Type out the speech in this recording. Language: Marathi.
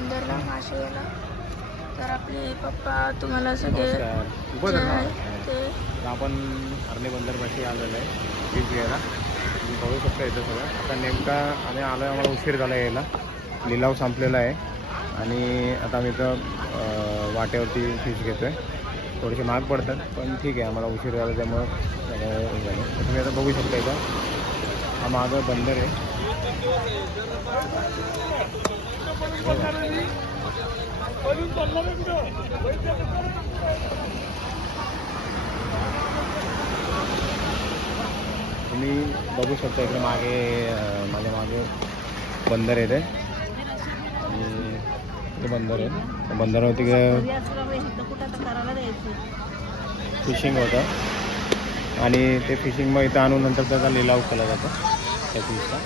बंदरला मासे यायला. तर आपले पप्पा तुम्हाला सगळे जे आहेत ते आपण हरणे बंदरपाशी आलेलो आहे फिश घ्यायला. तुम्ही बघू शकता इथं सगळं. आता नेमका आम्ही आलो आहे, आम्हाला उशीर झाला यायला. लिलाव संपलेला आहे आणि आता आम्ही इथं वाट्यावरती फिश घेतो आहे. थोडेसे महाग पडतात पण ठीक आहे, आम्हाला उशीर झाला त्यामुळं सगळं झालं. तर तुम्ही आता बघू शकता इथं हा मागं बंदर आहे. तुम्ही बघू शकता इकडे मागे माझ्या मागे बंदर आहे ते बंदर आहे. बंदरावरती फिशिंग होतं आणि ते फिशिंग मग इथं आणून नंतर त्याचा लिलाव केला जातो त्या फिशचा.